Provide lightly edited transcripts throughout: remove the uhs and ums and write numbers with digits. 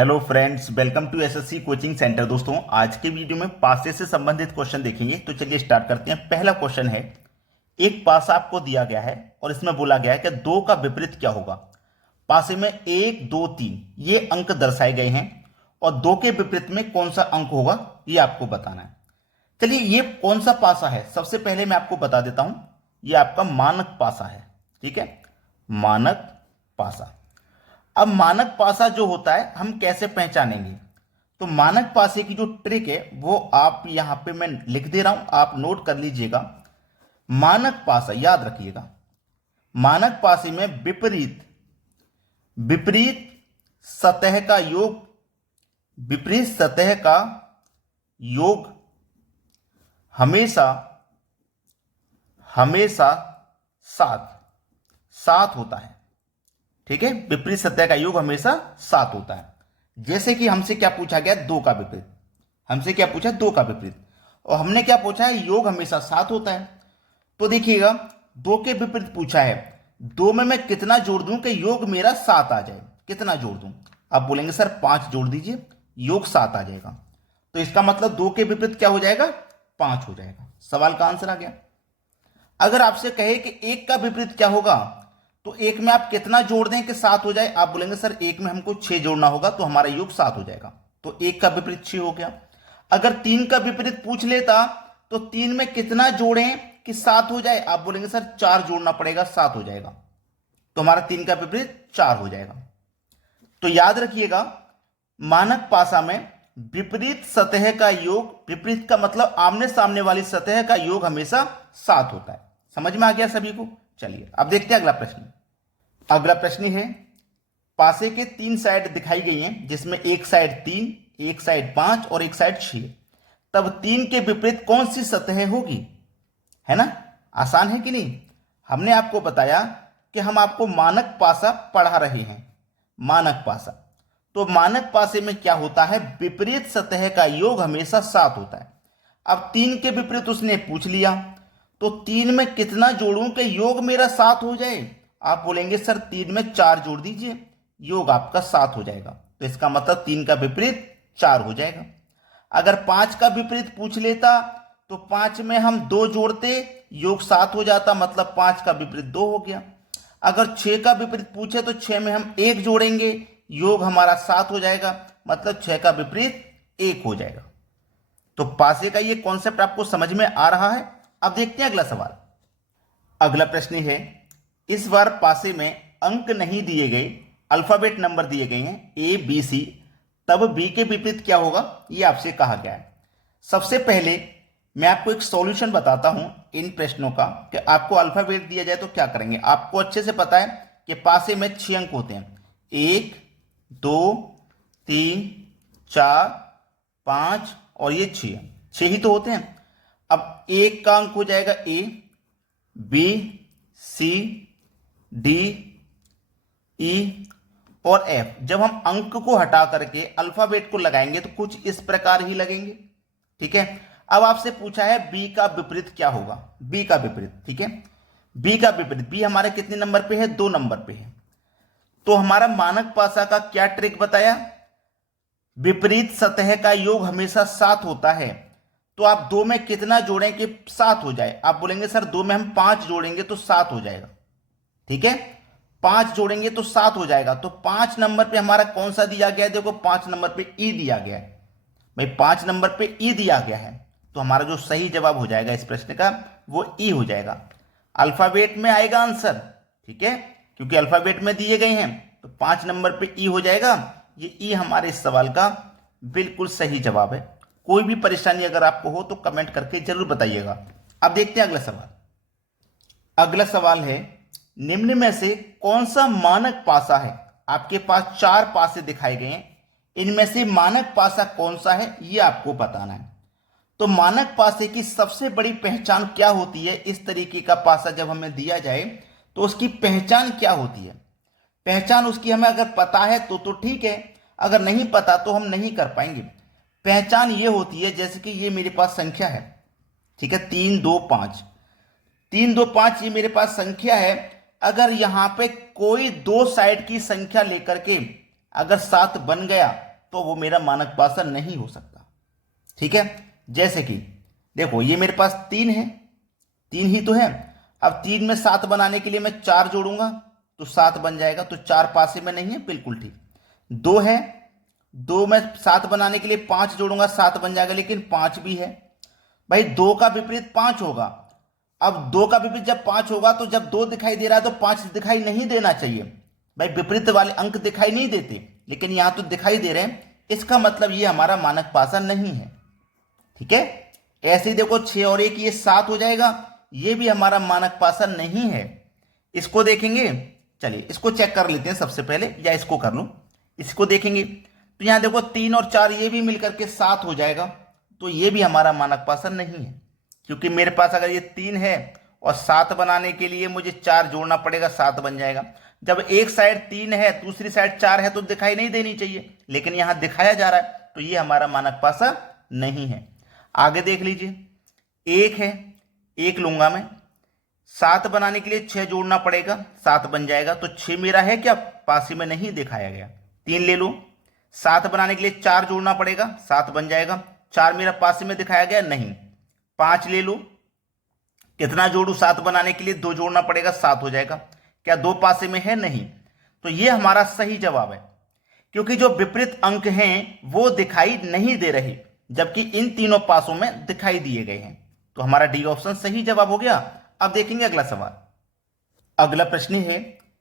Hello friends, welcome to SSC coaching centre. दोस्तों, आज के वीडियो में पासे से संबंधित क्वेश्चन देखेंगे। तो चलिए स्टार्ट करते हैं। पहला क्वेश्चन है, एक पासा आपको दिया गया है और इसमें बोला गया है कि दो का विपरीत क्या होगा। पासे में 1, 2, 3 ये अंक दर्शाए गए हैं और दो के विपरीत में कौन सा अंक होगा ये आपको बताना है। चलिए, ये कौन सा पासा है सबसे पहले मैं आपको बता देता हूं। ये आपका मानक पासा है। ठीक है, मानक पासा। अब मानक पासा जो होता है हम कैसे पहचानेंगे? तो मानक पासे की जो ट्रिक है वो आप यहां पे मैं लिख दे रहा हूं, आप नोट कर लीजिएगा। मानक पासा याद रखिएगा, मानक पासे में विपरीत विपरीत सतह का योग, विपरीत सतह का योग हमेशा हमेशा सात सात होता है। ठीक है, विपरीत सतह का योग हमेशा सात होता है। जैसे कि हमसे क्या पूछा गया, दो का विपरीत। हमसे क्या पूछा, दो का विपरीत, और हमने क्या पूछा है, योग हमेशा सात होता है। तो देखिएगा, दो के विपरीत पूछा है, दो में मैं कितना जोड़ दूं कि योग मेरा सात आ जाए, कितना जोड़ दूं? आप बोलेंगे सर 5 जोड़ दीजिए, योग 7 आ जाएगा। तो इसका मतलब दो के विपरीत क्या हो जाएगा, 5 हो जाएगा। सवाल का आंसर आ गया। अगर आपसे कहे कि एक का विपरीत क्या होगा, तो एक में आप कितना जोड़ दें कि 7 हो जाए? आप बोलेंगे सर एक में हमको 6 जोड़ना होगा तो हमारा योग 7 हो जाएगा। तो एक का विपरीत 6 हो गया। अगर 3 का विपरीत पूछ लेता तो 3 में कितना जोड़ें कि 7 हो जाए? आप बोलेंगे सर 4 जोड़ना पड़ेगा, 7 हो जाएगा। तो हमारा 3 का विपरीत 4 हो जाएगा। तो याद रखिएगा, मानक पासा में विपरीत सतह का योग, विपरीत का मतलब आमने सामने वाली सतह का योग हमेशा 7 होता है। समझ में आ गया सभी को? चलिए अब देखते हैं अगला प्रश्न। अगला प्रश्न है, पासे के 3 साइड दिखाई गई हैं, जिसमें एक साइड 3, एक साइड 5 और एक साइड 6। तब 3 के विपरीत कौन सी सतह होगी? है ना, आसान है कि नहीं? हमने आपको बताया कि हम आपको मानक पासा पढ़ा रहे हैं। मानक पासा, तो मानक पासे में क्या होता है, विपरीत सतह का योग हमेशा 7 होता है। अब 3 के विपरीत उसने पूछ लिया, तो 3 में कितना जोड़ूं कि योग मेरा 7 हो जाए? आप बोलेंगे सर 3 में 4 जोड़ दीजिए, योग आपका 7 हो जाएगा। तो इसका मतलब 3 का विपरीत 4 हो जाएगा। अगर 5 का विपरीत पूछ लेता तो 5 में हम 2 जोड़ते, योग 7 हो जाता, मतलब 5 का विपरीत 2 हो गया। अगर 6 का विपरीत पूछे तो 6 में हम 1 जोड़ेंगे, योग हमारा 7 हो जाएगा, मतलब 6 का विपरीत 1 हो जाएगा। तो पासे का ये कॉन्सेप्ट आपको समझ में आ रहा है। अब देखते हैं अगला सवाल। अगला प्रश्न है, इस बार पासे में अंक नहीं दिए गए, अल्फाबेट नंबर दिए गए हैं ए बी सी, तब बी के विपरीत क्या होगा, ये आपसे कहा गया है। सबसे पहले मैं आपको एक सॉल्यूशन बताता हूं इन प्रश्नों का, कि आपको अल्फाबेट दिया जाए तो क्या करेंगे। आपको अच्छे से पता है कि पासे में 6 अंक होते हैं, 1, 2, 3, 4, 5 और ये 6 ही तो होते हैं। अब एक का अंक हो जाएगा ए, बी, सी, डी, ई और एफ। जब हम अंक को हटा करके अल्फाबेट को लगाएंगे तो कुछ इस प्रकार ही लगेंगे। ठीक है, अब आपसे पूछा है बी का विपरीत क्या होगा, बी का विपरीत। ठीक है, बी का विपरीत, बी हमारे कितने नंबर पे है, 2 नंबर पे है। तो हमारा मानक पासा का क्या ट्रिक बताया, विपरीत सतह का योग हमेशा 7 होता है। तो आप 2 में कितना जोड़ें कि 7 हो जाए? आप बोलेंगे सर 2 में हम 5 जोड़ेंगे तो 7 हो जाएगा। ठीक है, 5 जोड़ेंगे तो 7 हो जाएगा। तो 5 नंबर पे हमारा कौन सा दिया गया है? देखो 5 नंबर पे ई दिया गया है भाई, 5 नंबर पे ई दिया गया है। तो हमारा जो सही जवाब हो जाएगा इस प्रश्न का वो ई हो जाएगा। अल्फाबेट में आएगा आंसर। ठीक है, क्योंकि अल्फाबेट में दिए गए हैं तो 5 नंबर पे ई हो जाएगा। ये ई हमारे इस सवाल का बिल्कुल सही जवाब है। कोई भी परेशानी अगर आपको हो तो कमेंट करके जरूर बताइएगा। अब देखते हैं अगला सवाल। अगला सवाल है, निम्न में से कौन सा मानक पासा है? आपके पास 4 पासे दिखाए गए हैं, इनमें से मानक पासा कौन सा है ये आपको बताना है। तो मानक पासे की सबसे बड़ी पहचान क्या होती है? इस तरीके का पासा जब हमें दिया जाए तो उसकी पहचान क्या होती है? पहचान उसकी हमें अगर पता है तो ठीक है, अगर नहीं पता तो हम नहीं कर पाएंगे। पहचान ये होती है, जैसे कि ये मेरे पास संख्या है, ठीक है, 3 2 5, 3 2 5 ये मेरे पास संख्या है। अगर यहां पे कोई 2 साइड की संख्या लेकर के अगर 7 बन गया तो वो मेरा मानक पासा नहीं हो सकता। ठीक है, जैसे कि देखो ये मेरे पास 3 है, 3 ही तो है। अब 3 में 7 बनाने के लिए मैं 4 जोड़ूंगा तो 7 बन जाएगा, तो 4 पासे में नहीं है, बिल्कुल ठीक। 2 है, 2 में 7 बनाने के लिए 5 जोड़ूंगा 7 बन जाएगा, लेकिन 5 भी है। भाई 2 का विपरीत 5 होगा। अब 2 का विपरीत जब 5 होगा तो जब 2 दिखाई दे रहा है तो 5 दिखाई नहीं देना चाहिए। भाई विपरीत वाले अंक दिखाई नहीं देते, लेकिन यहां तो दिखाई दे रहे हैं, इसका मतलब ये हमारा मानक पासा नहीं है। ठीक है, ऐसे ही देखो 6 और 1 ये 7 हो जाएगा, ये भी हमारा मानक पासा नहीं है। इसको देखेंगे, चलिए इसको चेक कर लेते हैं सबसे पहले, या इसको कर लो। इसको देखेंगे तो यहां देखो 3 और 4 ये भी मिलकर के 7 हो जाएगा, तो ये भी हमारा मानक पासा नहीं है, क्योंकि मेरे पास अगर ये 3 है और 7 बनाने के लिए मुझे 4 जोड़ना पड़ेगा, 7 बन जाएगा। जब एक साइड 3 है दूसरी साइड 4 है तो दिखाई नहीं देनी चाहिए, लेकिन यहां दिखाया जा रहा है, तो ये हमारा मानक पासा नहीं है। आगे देख लीजिए, 1 है, 1 लूंगा मैं, 7 बनाने के लिए 6 जोड़ना पड़ेगा, 7 बन जाएगा, तो 6 मेरा है क्या, पासे में नहीं दिखाया गया। 3 ले लो, 7 बनाने के लिए 4 जोड़ना पड़ेगा, 7 बन जाएगा, 4 मेरा पासे में दिखाया गया नहीं। 5 ले लो, कितना जोड़ू, 7 बनाने के लिए 2 जोड़ना पड़ेगा, 7 हो जाएगा, क्या 2 पासे में है, नहीं। तो ये हमारा सही जवाब है, क्योंकि जो विपरीत अंक हैं वो दिखाई नहीं दे रहे, जबकि इन तीनों पासों में दिखाई दिए गए हैं। तो हमारा डी ऑप्शन सही जवाब हो गया। अब देखेंगे अगला सवाल। अगला प्रश्न है,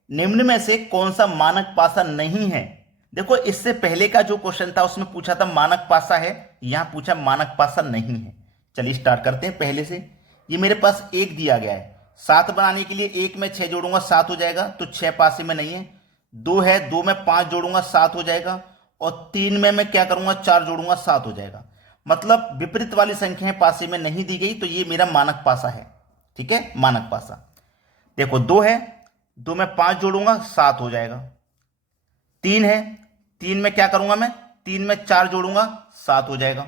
निम्न में से कौन सा मानक पासा नहीं है। देखो इससे पहले का जो क्वेश्चन था उसमें पूछा था मानक पासा है, यहां पूछा मानक पासा नहीं है। चलिए स्टार्ट करते हैं पहले से। ये मेरे पास 1 दिया गया है, 7 बनाने के लिए 1 में 6 जोड़ूंगा 7 हो जाएगा, तो 6 पासे में नहीं है। 2 है, 2 में 5 जोड़ूंगा 7 हो जाएगा, और 3 में मैं क्या करूंगा, 4 जोड़ूंगा 7 हो जाएगा। मतलब विपरीत वाली संख्याएं पासे में नहीं दी गई, तो ये मेरा मानक पासा है। ठीक है, मानक पासा। देखो 2 है, 2 में 5 जोड़ूंगा 7 हो जाएगा। 3 है, 3 में क्या करूंगा मैं, 3 में 4 जोड़ूंगा 7 हो जाएगा।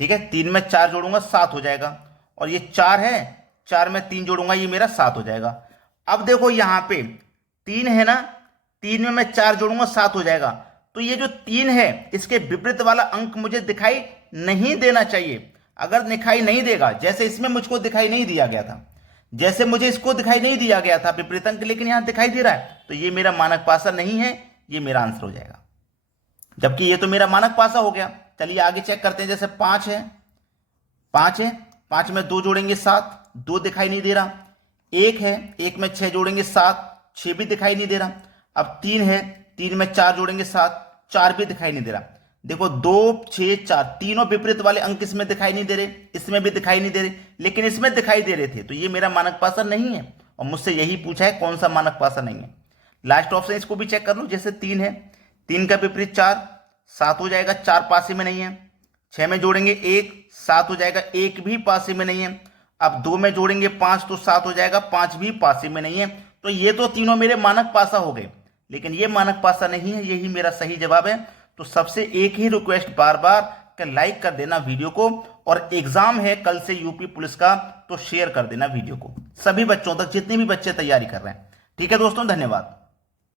ठीक है, 3 में 4 जोड़ूंगा 7 हो जाएगा, और ये 4 है, 4 में 3 जोड़ूंगा ये मेरा 7 हो जाएगा। अब देखो यहां पे 3 है ना, 3 में मैं 4 जोड़ूंगा 7 हो जाएगा, तो ये जो 3 है इसके विपरीत वाला अंक मुझे दिखाई नहीं देना चाहिए। अगर दिखाई नहीं देगा, जैसे इसमें मुझको दिखाई नहीं दिया गया था, जैसे मुझे इसको दिखाई नहीं दिया गया था विपरीत अंक, लेकिन यहां दिखाई दे रहा है, तो ये मेरा मानक पासा नहीं है, ये मेरा आंसर हो जाएगा। जबकि ये तो मेरा मानक पासा हो गया। चलिए आगे चेक करते हैं। जैसे 5 है, 5 है, 5 में 2 जोड़ेंगे 7, 2 दिखाई नहीं दे रहा। 1 है, 1 में 6 जोड़ेंगे 7, 6 भी दिखाई नहीं दे रहा। अब 3 है, 3 में 4 जोड़ेंगे 7, 4 भी दिखाई नहीं दे रहा। देखो 2, 6, 4 तीनों विपरीत वाले अंक इसमें दिखाई नहीं दे रहे, इसमें भी दिखाई नहीं दे रहे, लेकिन इसमें दिखाई दे रहे थे, तो ये मेरा मानक पासा नहीं है। और मुझसे यही पूछा है कौन सा मानक पासा नहीं है। लास्ट ऑप्शन इसको भी चेक कर लो। जैसे 3 है, 3 का विपरीत 4, 7 हो जाएगा, 4 पासे में नहीं है। 6 में जोड़ेंगे 1, 7 हो जाएगा, 1 भी पासे में नहीं है। अब 2 में जोड़ेंगे 5 तो 7 हो जाएगा, 5 भी पासे में नहीं है। तो ये तो तीनों मेरे मानक पासा हो गए, लेकिन ये मानक पासा नहीं है, यही मेरा सही जवाब है। तो सबसे एक ही रिक्वेस्ट बार बार कि लाइक कर देना वीडियो को, और एग्जाम है कल से यूपी पुलिस का, तो शेयर कर देना वीडियो को सभी बच्चों तक, जितने भी बच्चे तैयारी कर रहे हैं। ठीक है दोस्तों, धन्यवाद।